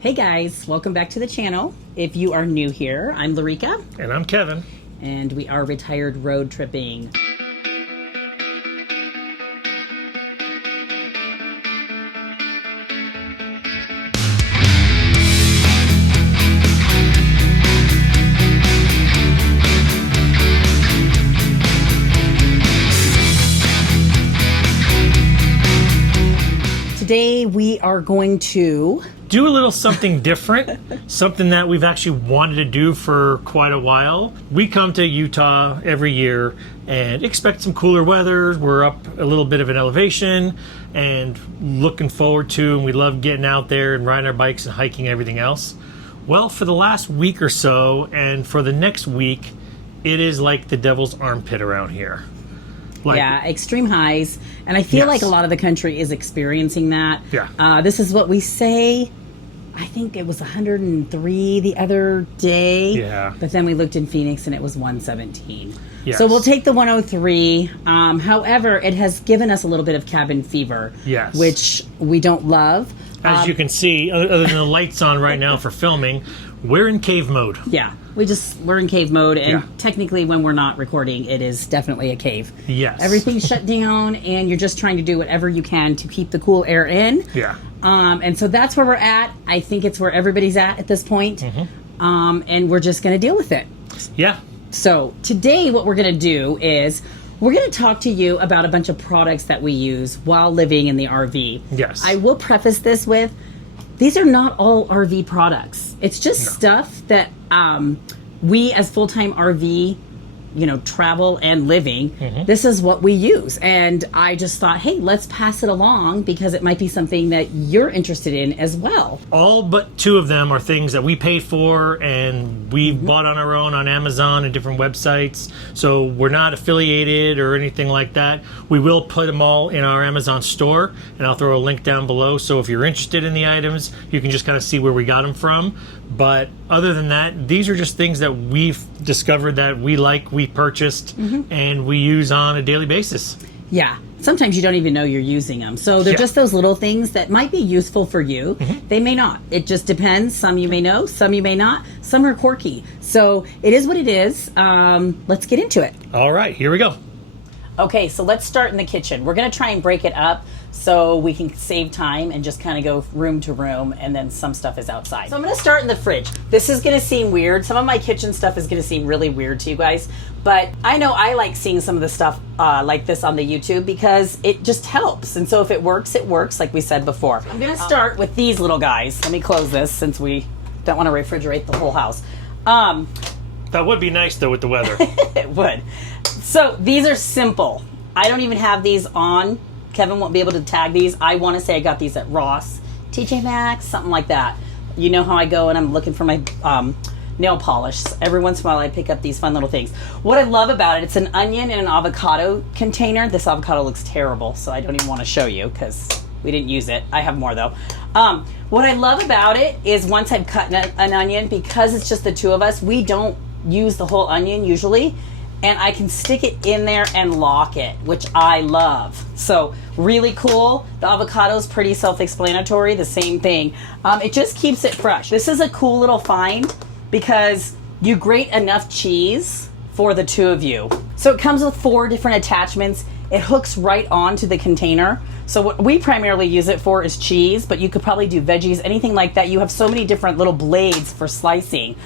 Hey guys, welcome back to the channel. If you are new here, I'm Larika. And I'm Kevin. And we are retired road tripping. Today we are going to do a little something different, something that we've actually wanted to do for quite a while. We come to Utah every year and expect some cooler weather. We're up a little bit of an elevation and looking forward to, and we love getting out there and riding our bikes and hiking, everything else. Well, for the last week or so and for the next week, it is like the devil's armpit around here. Yeah, extreme highs. And I feel like a lot of the country is experiencing that. Yeah. This is what we say. I think it was 103 the other day. Yeah. But then we looked in Phoenix and it was 117. Yes. So we'll take the 103. However, it has given us a little bit of cabin fever. Yes. Which we don't love. As you can see, other than the lights on right now for filming, we're in cave mode. Yeah. We're in cave mode, and technically when we're not recording, it is definitely a cave. Yes. Everything's shut down, and you're just trying to do whatever you can to keep the cool air in. Yeah. And so that's where we're at. I think it's where everybody's at this point. Mm-hmm. And we're just going to deal with it. Yeah. So today what we're going to do is we're going to talk to you about a bunch of products that we use while living in the RV. Yes. I will preface this with, these are not all RV products. It's just stuff that we as full-time RV, travel and living, this is what we use. And I just thought, hey, let's pass it along because it might be something that you're interested in as well. All but two of them are things that we paid for and we bought on our own on Amazon and different websites. So we're not affiliated or anything like that. We will put them all in our Amazon store, and I'll throw a link down below. So if you're interested in the items, you can just kind of see where we got them from. But other than that, these are just things that we've discovered that we like, we purchased, and we use on a daily basis. Yeah. Sometimes you don't even know you're using them. So they're just those little things that might be useful for you. They may not. It just depends. Some you may know, some you may not. Some are quirky. So it is what it is. Let's get into it. All right, here we go. Okay, so let's start in the kitchen. We're going to try and break it up so we can save time and just kind of go room to room, and then some stuff is outside. So I'm going to start in the fridge. This is going to seem weird. Some of my kitchen stuff is going to seem really weird to you guys, but I know I like seeing some of the stuff like this on the YouTube because it just helps. And so if it works, like we said before. I'm going to start with these little guys. Let me close this since we don't want to refrigerate the whole house. That would be nice, though, with the weather. It would. So these are simple. I don't even have these on. Kevin won't be able to tag these. I want to say I got these at Ross, TJ Maxx, something like that. You know how I go and I'm looking for my nail polish. Every once in a while I pick up these fun little things. What I love about it, it's an onion and an avocado container. This avocado looks terrible, so I don't even want to show you because we didn't use it. I have more though. What I love about it is once I've cut an onion, because it's just the two of us, we don't use the whole onion usually, and I can stick it in there and lock it, which I love. So really cool. The avocado is pretty self-explanatory, the same thing. It just keeps it fresh. This is a cool little find because you grate enough cheese for the two of you. So it comes with 4 different attachments. It hooks right onto the container. So what we primarily use it for is cheese, but you could probably do veggies, anything like that. You have so many different little blades for slicing.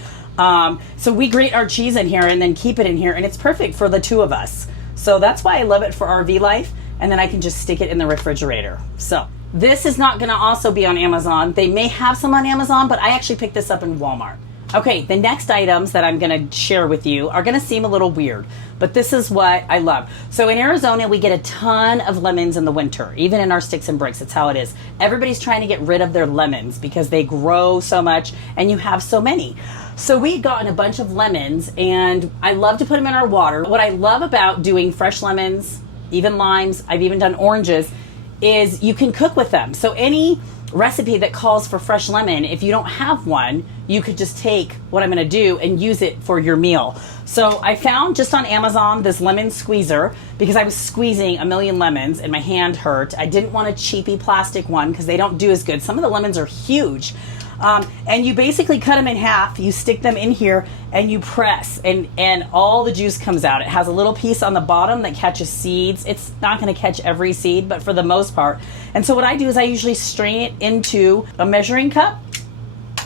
So we grate our cheese in here and then keep it in here, and it's perfect for the two of us. So that's why I love it for RV life, and then I can just stick it in the refrigerator. So this is not going to also be on Amazon. They may have some on Amazon, but I actually picked this up in Walmart. Okay, the next items that I'm going to share with you are going to seem a little weird, but this is what I love. So in Arizona, we get a ton of lemons in the winter, even in our sticks and bricks. It's how it is. Everybody's trying to get rid of their lemons because they grow so much and you have so many. So we had gotten a bunch of lemons, and I love to put them in our water. What I love about doing fresh lemons, even limes, I've even done oranges, is you can cook with them. So any recipe that calls for fresh lemon, if you don't have one, you could just take what I'm going to do and use it for your meal. So I found just on Amazon this lemon squeezer because I was squeezing a million lemons and my hand hurt. I didn't want a cheapy plastic one because they don't do as good. Some of the lemons are huge. And you basically cut them in half. You stick them in here and you press, and all the juice comes out. It has a little piece on the bottom that catches seeds. It's not going to catch every seed, but for the most part. And so what I do is I usually strain it into a measuring cup,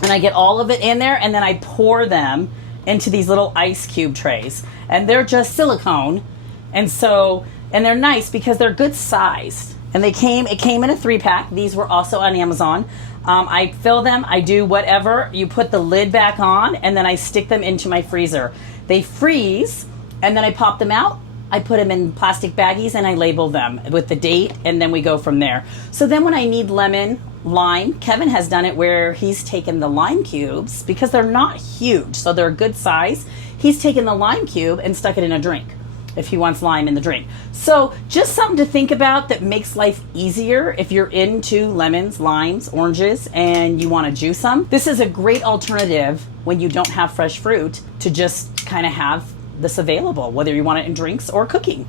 and I get all of it in there, and then I pour them into these little ice cube trays. And they're just silicone. And they're nice because they're good sized. And it came in a 3-pack. These were also on Amazon. I fill them, I do whatever. You put the lid back on, and then I stick them into my freezer. They freeze, and then I pop them out. I put them in plastic baggies, and I label them with the date, and then we go from there. So then when I need lemon, lime, Kevin has done it where he's taken the lime cubes, because they're not huge, so they're a good size. He's taken the lime cube and stuck it in a drink, if he wants lime in the drink. So just something to think about that makes life easier if you're into lemons, limes, oranges, and you want to juice them. This is a great alternative when you don't have fresh fruit to just kind of have this available, whether you want it in drinks or cooking.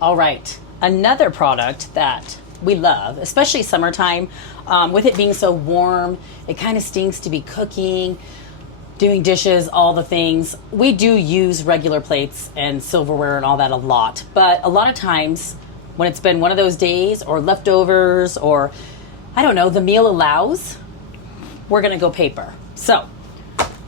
All right, another product that we love, especially summertime, with it being so warm, it kind of stinks to be cooking, doing dishes, all the things. We do use regular plates and silverware and all that a lot, but a lot of times when it's been one of those days or leftovers, or I don't know, the meal allows, we're gonna go paper. So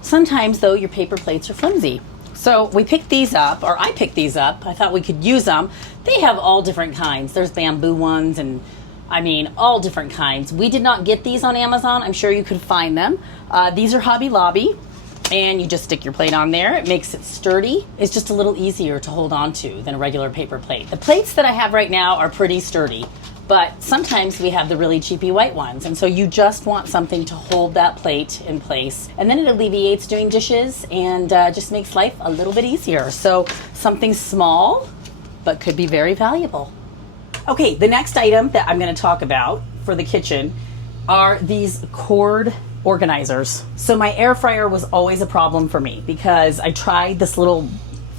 sometimes though your paper plates are flimsy. So we picked these up, or I picked these up. I thought we could use them. They have all different kinds. There's bamboo ones, and I mean, all different kinds. We did not get these on Amazon. I'm sure you could find them. These are Hobby Lobby. And you just stick your plate on there. It makes it sturdy. It's just a little easier to hold on to than a regular paper plate. The plates that I have right now are pretty sturdy, but sometimes we have the really cheapy white ones. And so you just want something to hold that plate in place. And then it alleviates doing dishes and just makes life a little bit easier. So something small, but could be very valuable. Okay, the next item that I'm gonna talk about for the kitchen are these cord organizers. So my air fryer was always a problem for me because I tried this little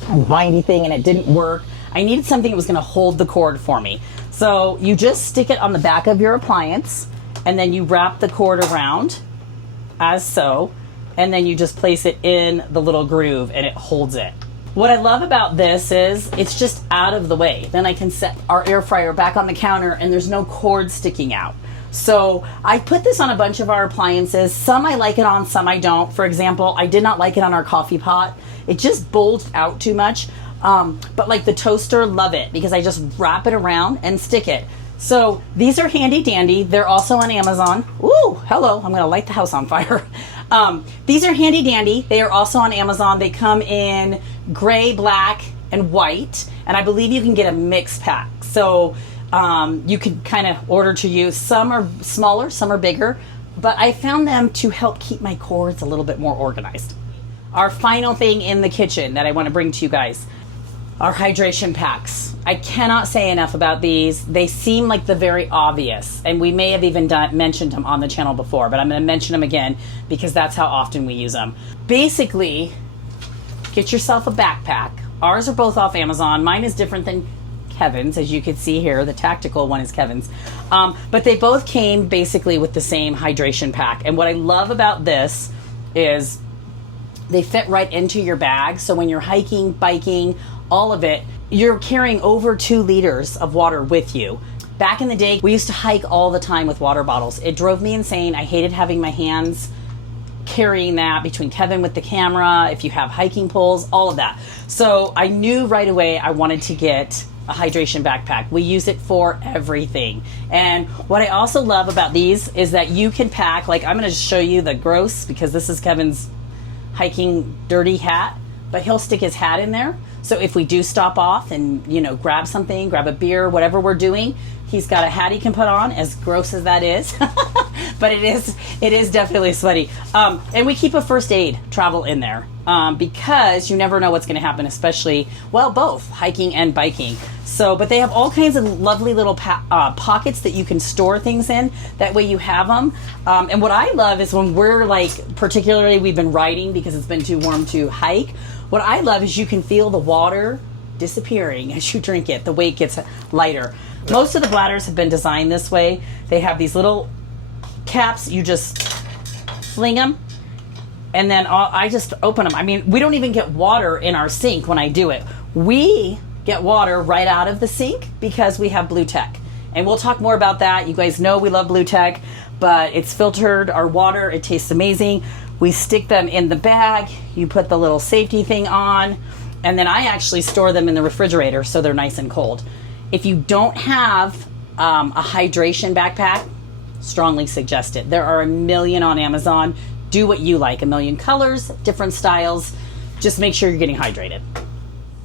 windy thing and it didn't work. I needed something that was going to hold the cord for me. So you just stick it on the back of your appliance, and then you wrap the cord around as so, and then you just place it in the little groove and it holds it. What I love about this is it's just out of the way. Then I can set our air fryer back on the counter and there's no cord sticking out. So I put this on a bunch of our appliances. Some I like it on, some I don't. For example, I did not like it on our coffee pot. It just bulged out too much. But like the toaster, love it because I just wrap it around and stick it. So these are handy dandy. They're also on Amazon. Ooh, hello, I'm gonna light the house on fire. These are handy dandy. They are also on Amazon. They come in gray, black, and white. And I believe you can get a mix pack. So you could kind of order to use. Some are smaller, some are bigger, but I found them to help keep my cords a little bit more organized. Our final thing in the kitchen that I want to bring to you guys are hydration packs. I cannot say enough about these. They seem like the very obvious, and we may have even mentioned them on the channel before, but I'm going to mention them again because that's how often we use them. Basically, get yourself a backpack. Ours are both off Amazon. Mine is different than Kevin's, as you can see here. The tactical one is Kevin's. But they both came basically with the same hydration pack. And what I love about this is they fit right into your bag. So when you're hiking, biking, all of it, you're carrying over 2 liters of water with you. Back in the day, we used to hike all the time with water bottles. It drove me insane. I hated having my hands carrying that between Kevin with the camera, if you have hiking poles, all of that. So I knew right away I wanted to get a hydration backpack. We use it for everything. And what I also love about these is that you can pack, like I'm going to show you the gross because this is Kevin's hiking dirty hat, but he'll stick his hat in there. So if we do stop off and, you know, grab something, grab a beer, whatever we're doing, he's got a hat he can put on, as gross as that is. But it is definitely sweaty. And we keep a first aid travel in there because you never know what's going to happen, especially, well, both hiking and biking. So, but they have all kinds of lovely little pockets that you can store things in. That way you have them. And what I love is when we're like, particularly we've been riding because it's been too warm to hike. What I love is you can feel the water disappearing as you drink it. The weight gets lighter. Most of the bladders have been designed this way. They have these little caps. You just fling them, and then I just open them. I mean, we don't even get water in our sink when I do it. We get water right out of the sink because we have Blue Tech. And we'll talk more about that. You guys know we love Blue Tech, but it's filtered our water. It tastes amazing. We stick them in the bag. You put the little safety thing on, and then I actually store them in the refrigerator so they're nice and cold. If you don't have a hydration backpack, strongly suggest it. There are a million on Amazon. Do what you like. A million colors, different styles. Just make sure you're getting hydrated.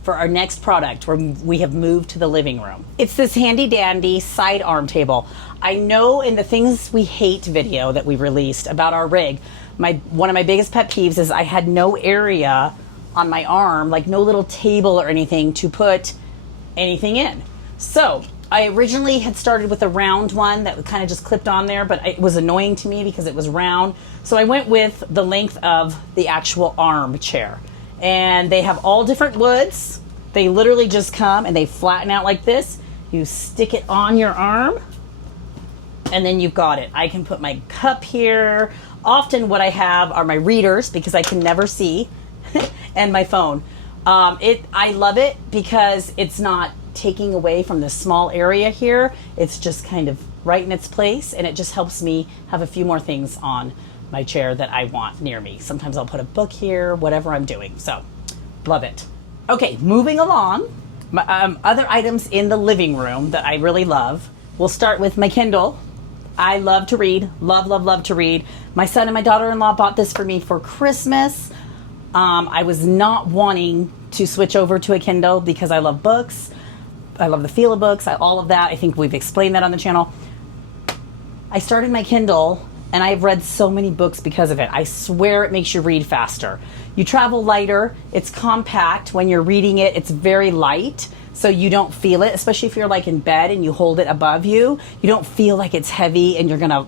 For our next product, we have moved to the living room. It's this handy dandy sidearm table. I know in the things we hate video that we released about our rig, one of my biggest pet peeves is I had no area on my arm, like no little table or anything to put anything in. So I originally had started with a round one that kind of just clipped on there, but it was annoying to me because it was round. So I went with the length of the actual arm chair. And they have all different woods. They literally just come and they flatten out like this. You stick it on your arm, and then you've got it. I can put my cup here. Often what I have are my readers because I can never see, and my phone. I love it because it's not taking away from the small area here. It's just kind of right in its place, and it just helps me have a few more things on my chair that I want near me. Sometimes I'll put a book here, whatever I'm doing. So, love it. Okay, moving along. Other items in the living room that I really love. We'll start with my Kindle. I love to read. Love, love, love to read. My son and my daughter-in-law bought this for me for Christmas. I was not wanting to switch over to a Kindle because I love books. I love the feel of books, all of that. I think we've explained that on the channel. I started my Kindle, and I've read so many books because of it. I swear it makes you read faster. You travel lighter. It's compact. When you're reading it, it's very light, so you don't feel it, especially if you're like in bed and you hold it above you. You don't feel like it's heavy and you're going to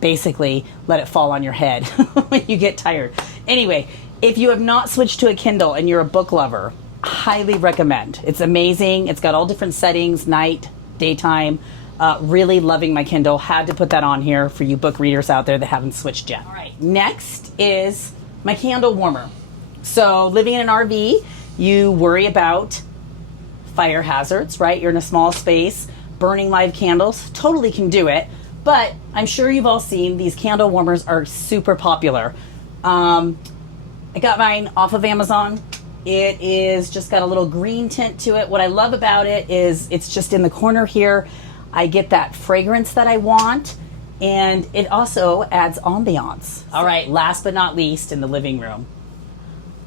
basically let it fall on your head when you get tired. Anyway, if you have not switched to a Kindle and you're a book lover, highly recommend. It's amazing. It's got all different settings, night, daytime. Really loving my Kindle. Had to put that on here for you book readers out there that haven't switched yet. All right, next is my candle warmer. So living in an RV, you worry about fire hazards, right? You're in a small space, burning live candles, totally can do it. But I'm sure you've all seen these candle warmers are super popular. I got mine off of Amazon. It is just got a little green tint to it. What I love about it is it's just in the corner here. I get that fragrance that I want, and it also adds ambiance. All right, last but not least in the living room,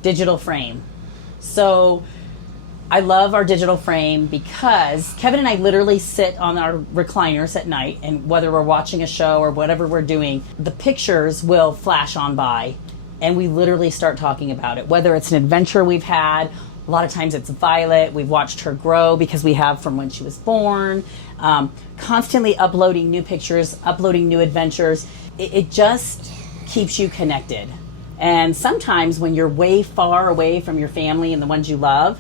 digital frame. So I love our digital frame because Kevin and I literally sit on our recliners at night, and whether we're watching a show or whatever we're doing, the pictures will flash on by, and we literally start talking about it. Whether it's an adventure we've had, a lot of times it's Violet. We've watched her grow because we have from when she was born. Constantly uploading new pictures, uploading new adventures. It just keeps you connected. And sometimes when you're way far away from your family and the ones you love,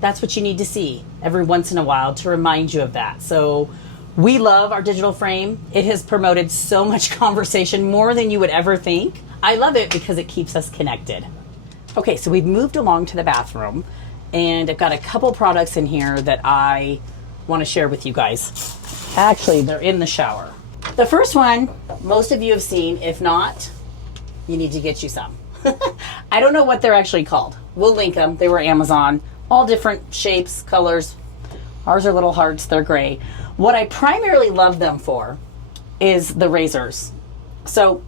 that's what you need to see every once in a while to remind you of that. So we love our digital frame. It has promoted so much conversation, more than you would ever think. I love it because it keeps us connected. Okay, so we've moved along to the bathroom, and I've got a couple products in here that I want to share with you guys. Actually, they're in the shower. The first one, most of you have seen. If not, you need to get you some. I don't know what they're actually called. We'll link them. They were Amazon. All different shapes, colors. Ours are little hearts. They're gray. What I primarily love them for is the razors. So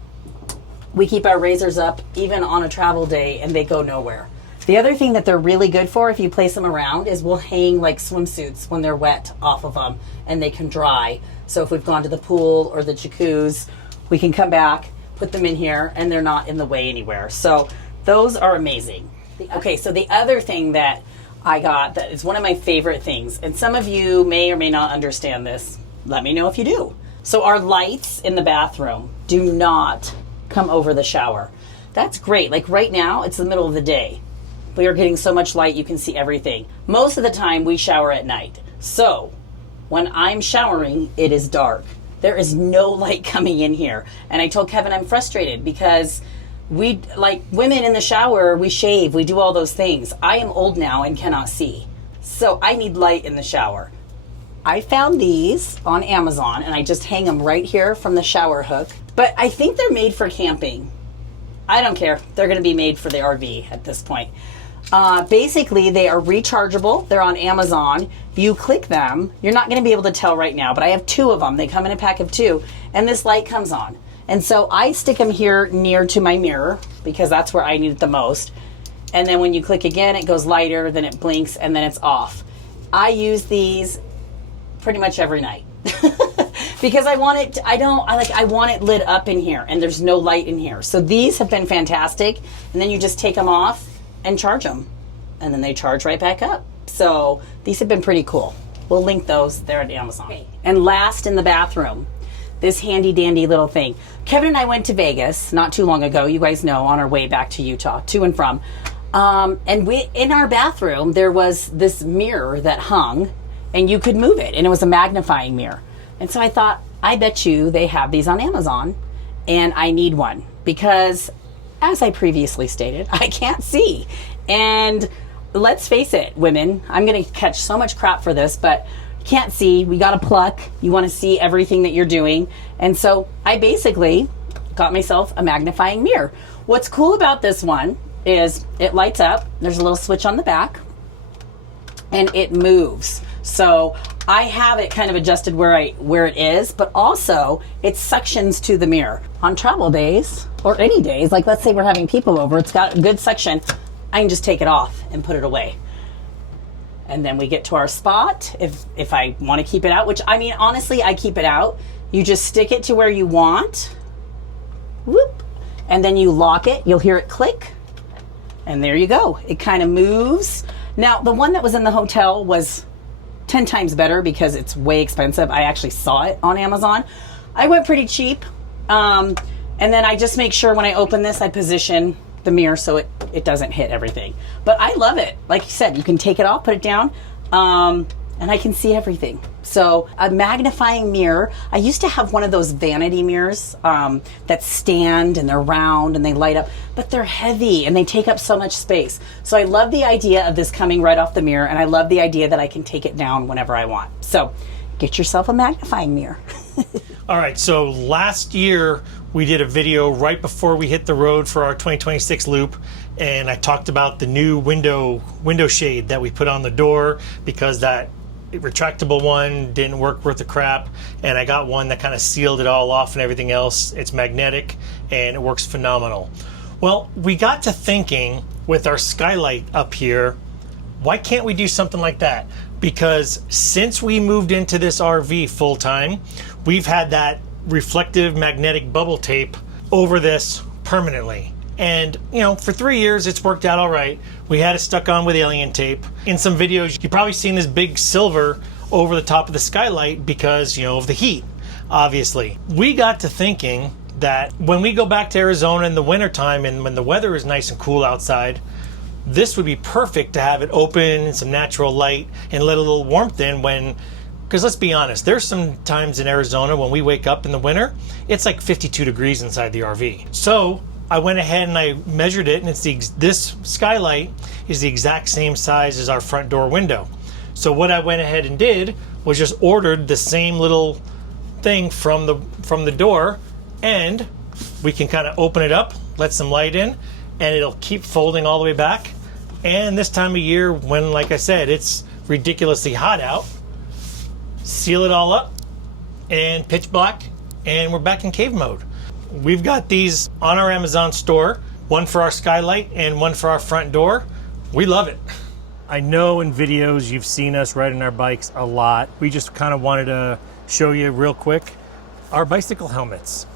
we keep our razors up even on a travel day, and they go nowhere. The other thing that they're really good for, if you place them around, is we'll hang like swimsuits when they're wet off of them, and they can dry. So if we've gone to the pool or the jacuzzi, we can come back, put them in here, and they're not in the way anywhere. So those are amazing. Okay, so the other thing that I got that is one of my favorite things, and some of you may or may not understand this. Let me know if you do. So our lights in the bathroom do not come over the shower. That's great. Like right now, it's the middle of the day. We are getting so much light, you can see everything. Most of the time, we shower at night. So when I'm showering, it is dark. there is no light coming in here. And I told Kevin I'm frustrated because we, like women in the shower, we shave, we do all those things. I am old now and cannot see. So I need light in the shower. I found these on Amazon and I just hang them right here from the shower hook. But I think they're made for camping. I don't care. They're going to be made for the RV at this point. Basically, they are rechargeable. They're on Amazon. You click them. You're not going to be able to tell right now, but I have 2 of them. They come in a pack of 2, and this light comes on. And so I stick them here near to my mirror because that's where I need it the most. And then when you click again, it goes lighter, then it blinks, and then it's off. I use these pretty much every night because I want it. I want it lit up in here, and there's no light in here. So these have been fantastic. And then you just take them off and charge them, and then they charge right back up. So these have been pretty cool. We'll link those there at Amazon. Okay. And last, in the bathroom, this handy dandy little thing. Kevin and I went to Vegas not too long ago. You guys know, on our way back to Utah, to and from. And in our bathroom, there was this mirror that hung, and you could move it, and it was a magnifying mirror. And so I thought, I bet you they have these on Amazon, and I need one because, as I previously stated, I can't see. And let's face it, women, I'm going to catch so much crap for this, but can't see. We got to pluck. You want to see everything that you're doing. And so I basically got myself a magnifying mirror. What's cool about this one is it lights up. There's a little switch on the back, and it moves. So I have it kind of adjusted where it is, but also it suctions to the mirror. On travel days, or any days, like let's say we're having people over, it's got a good suction, I can just take it off and put it away. And then we get to our spot, if I want to keep it out, which, I mean, honestly, I keep it out. You just stick it to where you want, whoop, and then you lock it. You'll hear it click, and there you go. It kind of moves. Now, the one that was in the hotel was 10 times better because it's way expensive. I actually saw it on Amazon. I went pretty cheap. And then I just make sure when I open this, I position the mirror so it doesn't hit everything. But I love it. Like you said, you can take it off, put it down, and I can see everything. So a magnifying mirror. I used to have one of those vanity mirrors that stand and they're round and they light up, but they're heavy and they take up so much space. So I love the idea of this coming right off the mirror, and I love the idea that I can take it down whenever I want. So get yourself a magnifying mirror. All right, so last year we did a video right before we hit the road for our 2026 loop, and I talked about the new window shade that we put on the door because that retractable one didn't work worth a crap, and I got one that kind of sealed it all off and everything else. It's magnetic and it works phenomenal. Well, we got to thinking with our skylight up here, why can't we do something like that? Because since we moved into this RV full time, we've had that reflective magnetic bubble tape over this permanently. And, you know, for 3 years, it's worked out all right. We had it stuck on with alien tape. In some videos, you've probably seen this big silver over the top of the skylight because, you know, of the heat, obviously. We got to thinking that when we go back to Arizona in the wintertime and when the weather is nice and cool outside, this would be perfect to have it open, some natural light, and let a little warmth in when, because let's be honest, there's some times in Arizona when we wake up in the winter, it's like 52 degrees inside the RV. So I went ahead and I measured it, and it's this skylight is the exact same size as our front door window. So what I went ahead and did was just ordered the same little thing from the door, and we can kind of open it up, let some light in, and it'll keep folding all the way back. And this time of year, when, like I said, it's ridiculously hot out, seal it all up and pitch black, and we're back in cave mode. We've got these on our Amazon store, one for our skylight and one for our front door. We love it. I know in videos you've seen us riding our bikes a lot. We just kind of wanted to show you real quick our bicycle helmets.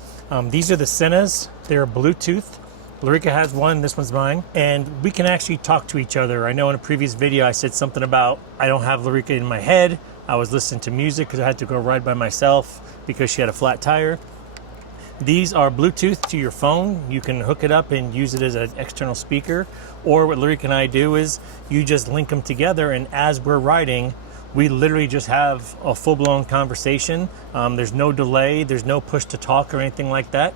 These are the Senas. They're Bluetooth. Larica has one, this one's mine, and we can actually talk to each other. I know in a previous video I said something about I don't have Larica in my head. I was listening to music because I had to go ride by myself because she had a flat tire. These are Bluetooth to your phone. You can hook it up and use it as an external speaker. Or what Larica and I do is you just link them together, and as we're riding, we literally just have a full-blown conversation. There's no delay, there's no push to talk or anything like that.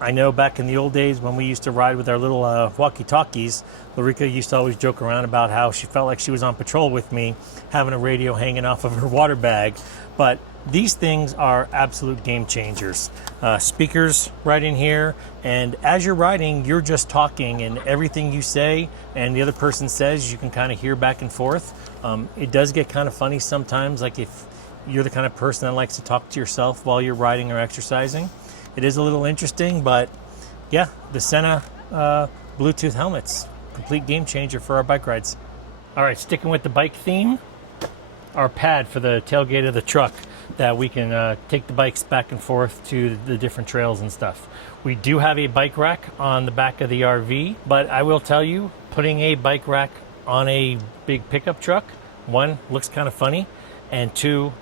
I know back in the old days when we used to ride with our little walkie-talkies, Larica used to always joke around about how she felt like she was on patrol with me, having a radio hanging off of her water bag. But these things are absolute game changers. Speakers right in here, and as you're riding, you're just talking, and everything you say and the other person says, you can kind of hear back and forth. It does get kind of funny sometimes, like if you're the kind of person that likes to talk to yourself while you're riding or exercising. It is a little interesting, but yeah, the Sena Bluetooth helmets, complete game changer for our bike rides. All right, sticking with the bike theme, our pad for the tailgate of the truck that we can take the bikes back and forth to the different trails and stuff. We do have a bike rack on the back of the RV, but I will tell you, putting a bike rack on a big pickup truck, one, looks kind of funny, and two,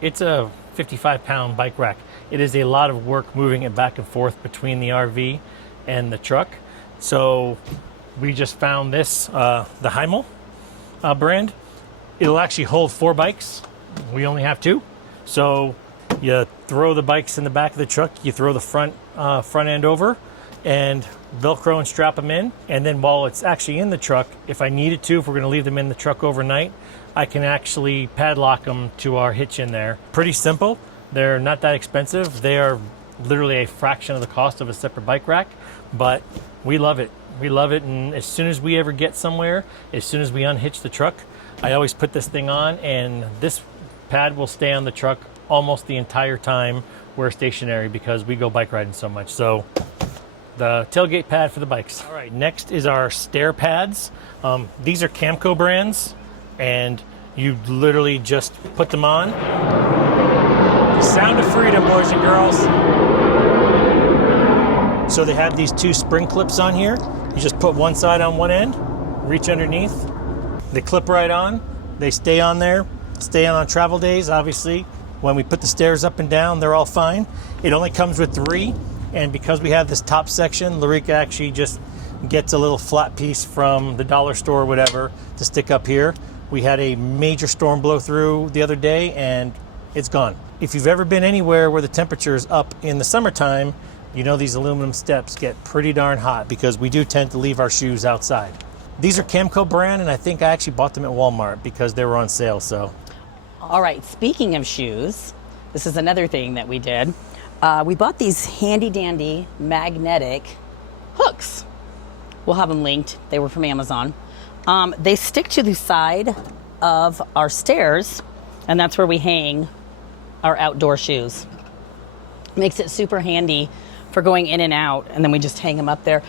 it's a 55-pound bike rack. It is a lot of work moving it back and forth between the RV and the truck. So we just found this, the Heimel brand. It'll actually hold 4 bikes. We only have 2. So you throw the bikes in the back of the truck, you throw the front end over, and Velcro and strap them in. And then while it's actually in the truck, if I needed to, if we're going to leave them in the truck overnight, I can actually padlock them to our hitch in there. Pretty simple. They're not that expensive. They are literally a fraction of the cost of a separate bike rack, but we love it. We love it, and as soon as we ever get somewhere, as soon as we unhitch the truck, I always put this thing on, and this pad will stay on the truck almost the entire time we're stationary because we go bike riding so much. So the tailgate pad for the bikes. All right, next is our stair pads. These are Camco brands, and you literally just put them on. Sound of freedom, boys and girls. So they have these 2 spring clips on here. You just put one side on one end, reach underneath. They clip right on. They stay on there, stay on travel days, obviously. When we put the stairs up and down, they're all fine. It only comes with 3, and because we have this top section, Larica actually just gets a little flat piece from the dollar store or whatever to stick up here. We had a major storm blow through the other day, and it's gone. If you've ever been anywhere where the temperature is up in the summertime, you know these aluminum steps get pretty darn hot because we do tend to leave our shoes outside. These are Camco brand, and I think I actually bought them at Walmart because they were on sale. So, all right, speaking of shoes, this is another thing that we did. We bought these handy dandy magnetic hooks. We'll have them linked. They were from Amazon. They stick to the side of our stairs, and that's where we hang our outdoor shoes. Makes it super handy for going in and out, and then we just hang them up there.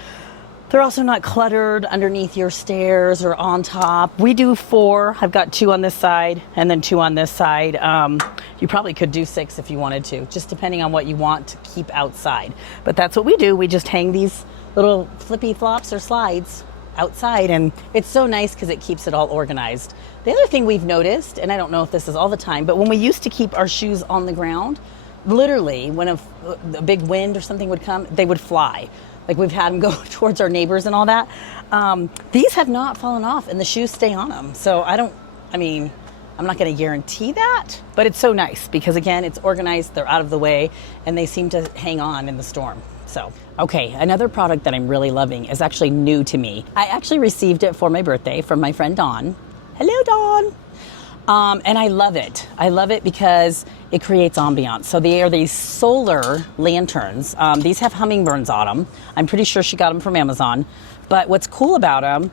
They're also not cluttered underneath your stairs or on top. We do 4. I've got 2 on this side and then 2 on this side. You probably could do 6 if you wanted to, just depending on what you want to keep outside. But that's what we do. We just hang these little flippy flops or slides outside, and it's so nice because it keeps it all organized. The other thing we've noticed, and I don't know if this is all the time, but when we used to keep our shoes on the ground, literally when a big wind or something would come, they would fly. Like we've had them go towards our neighbors and all that. These have not fallen off, and the shoes stay on them. So I'm not going to guarantee that, but it's so nice because again, it's organized, they're out of the way, and they seem to hang on in the storm. So, okay, another product that I'm really loving is actually new to me. I actually received it for my birthday from my friend Dawn. Hello, Dawn. And I love it. I love it because it creates ambiance. So they are these solar lanterns. These have hummingbirds on them. I'm pretty sure she got them from Amazon. But what's cool about them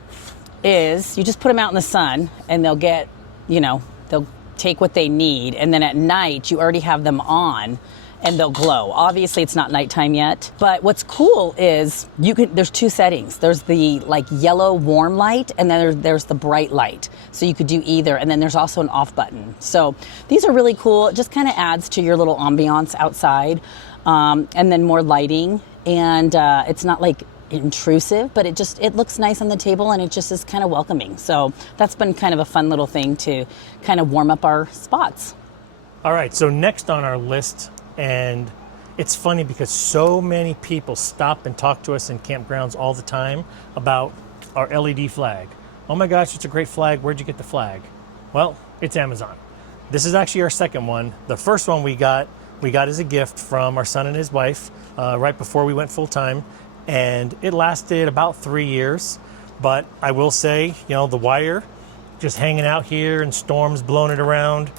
is you just put them out in the sun and they'll get, they'll take what they need. And then at night, you already have them on and they'll glow. Obviously, it's not nighttime yet. But what's cool is there's 2 settings. There's the yellow warm light, and then there's the bright light. So you could do either. And then there's also an off button. So these are really cool. It just kind of adds to your little ambiance outside. And then more lighting. And it's not intrusive, but it looks nice on the table, and it just is kind of welcoming. So that's been kind of a fun little thing to kind of warm up our spots. all right, so next on our list, and it's funny because so many people stop and talk to us in campgrounds all the time about our LED flag. Oh my gosh, it's a great flag. Where'd you get the flag? Well, it's Amazon. This is actually our second one. The first one we got as a gift from our son and his wife right before we went full time, and it lasted about 3 years. But I will say, you know, the wire just hanging out here and storms blowing it around.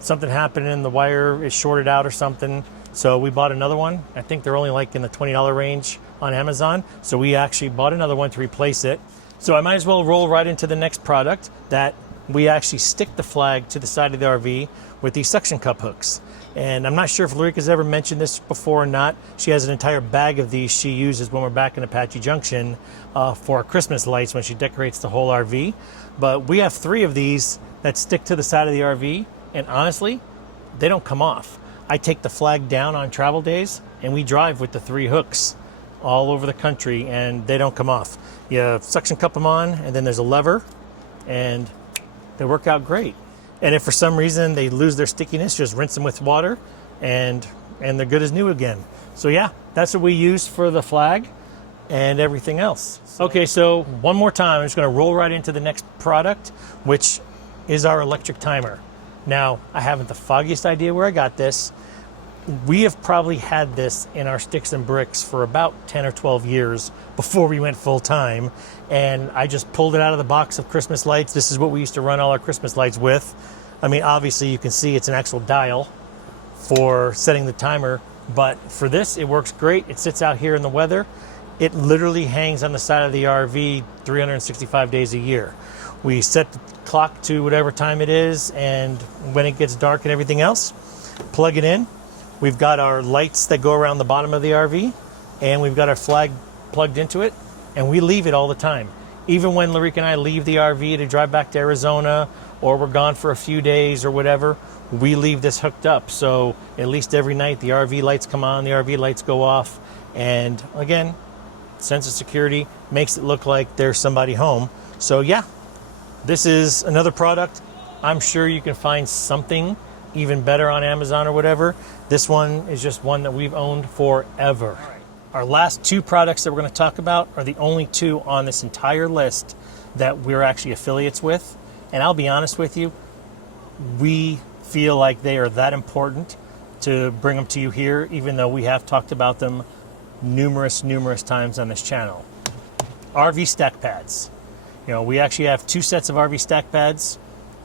Something happened and the wire is shorted out or something. So we bought another one. I think they're only like in the $20 range on Amazon. So we actually bought another one to replace it. So I might as well roll right into the next product, that we actually stick the flag to the side of the RV with these suction cup hooks. And I'm not sure if Lorica's ever mentioned this before or not. She has an entire bag of these she uses when we're back in Apache Junction for Christmas lights when she decorates the whole RV. But we have 3 of these that stick to the side of the RV, and honestly, they don't come off. I take the flag down on travel days and we drive with the 3 hooks all over the country and they don't come off. You suction cup them on and then there's a lever and they work out great. And if for some reason they lose their stickiness, just rinse them with water and they're good as new again. So yeah, that's what we use for the flag and everything else. Okay, so one more time, I'm just gonna roll right into the next product, which is our electric timer. Now, I haven't the foggiest idea where I got this. We have probably had this in our sticks and bricks for about 10 or 12 years before we went full time. And I just pulled it out of the box of Christmas lights. This is what we used to run all our Christmas lights with. I mean, obviously you can see it's an actual dial for setting the timer, but for this, it works great. It sits out here in the weather. It literally hangs on the side of the RV 365 days a year. We set the clock to whatever time it is, and when it gets dark and everything else, plug it in. We've got our lights that go around the bottom of the RV, and we've got our flag plugged into it, and we leave it all the time. Even when Lorica and I leave the RV to drive back to Arizona, or we're gone for a few days or whatever, we leave this hooked up. So at least every night the RV lights come on, the RV lights go off, and again, sense of security, makes it look like there's somebody home. So yeah, this is another product. I'm sure you can find something even better on Amazon or whatever. This one is just one that we've owned forever. Our last 2 products that we're going to talk about are the only 2 on this entire list that we're actually affiliates with. And I'll be honest with you, we feel like they are that important to bring them to you here, even though we have talked about them numerous times on this channel. RV stack pads. You know, we actually have 2 sets of RV stack pads.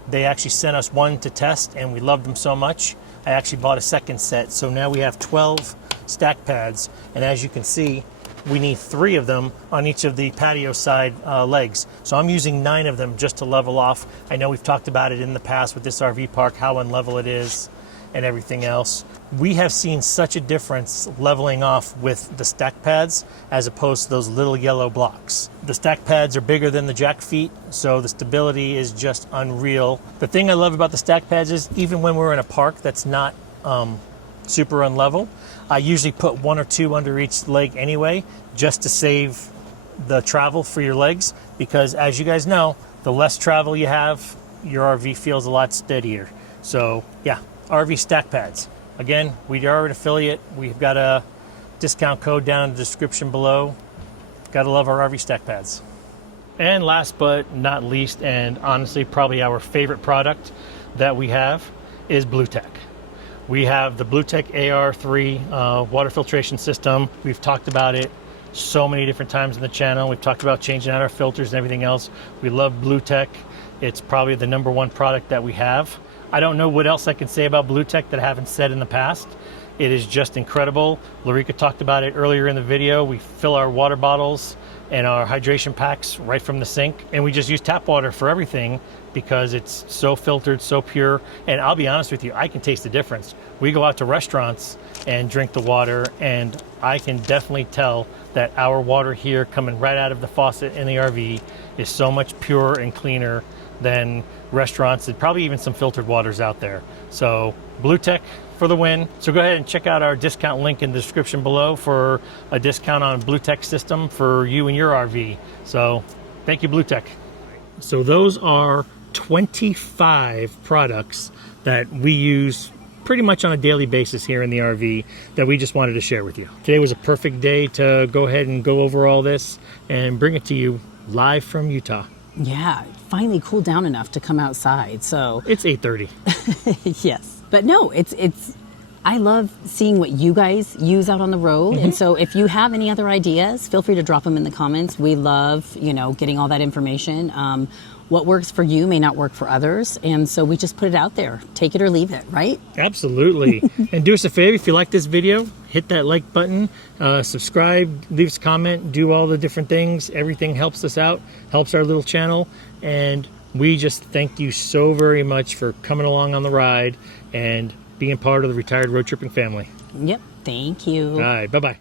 They actually sent us one to test and we loved them so much, I actually bought a second set. So now we have 12 stack pads, and as you can see, we need 3 of them on each of the patio side legs. So I'm using 9 of them just to level off. I know we've talked about it in the past with this RV park, how unlevel it is and everything else. We have seen such a difference leveling off with the stack pads as opposed to those little yellow blocks. The stack pads are bigger than the jack feet, so the stability is just unreal. The thing I love about the stack pads is even when we're in a park that's not super unlevel, I usually put 1 or 2 under each leg anyway, just to save the travel for your legs, because as you guys know, the less travel you have, your RV feels a lot steadier. So yeah, RV stack pads. Again, we are an affiliate. We've got a discount code down in the description below. Gotta love our RV stack pads. And last but not least, and honestly probably our favorite product that we have, is BlueTech. We have the BlueTech AR3 water filtration system. We've talked about it so many different times in the channel. We've talked about changing out our filters and everything else. We love BlueTech. It's probably the #1 product that we have. I don't know what else I can say about BlueTech that I haven't said in the past. It is just incredible. Lorica talked about it earlier in the video. We fill our water bottles and our hydration packs right from the sink, and we just use tap water for everything because it's so filtered, so pure. And I'll be honest with you, I can taste the difference. We go out to restaurants and drink the water, and I can definitely tell that our water here coming right out of the faucet in the RV is so much purer and cleaner than restaurants and probably even some filtered waters out there. So BlueTech for the win. So go ahead and check out our discount link in the description below for a discount on BlueTech system for you and your RV. So thank you, BlueTech. So those are 25 products that we use pretty much on a daily basis here in the RV that we just wanted to share with you. Today was a perfect day to go ahead and go over all this and bring it to you live from Utah. Yeah, it finally cooled down enough to come outside. So It's 8:30. yes, but no, it's. I love seeing what you guys use out on the road, and so if you have any other ideas, feel free to drop them in the comments. We love, getting all that information. What works for you may not work for others, and so we just put it out there. Take it or leave it, right? Absolutely. And do us a favor, if you like this video, hit that like button, subscribe, leave us a comment, do all the different things. Everything helps us out, helps our little channel, and we just thank you so very much for coming along on the ride and being part of the Retired Road Tripping family. Yep. Thank you. All right. Bye-bye.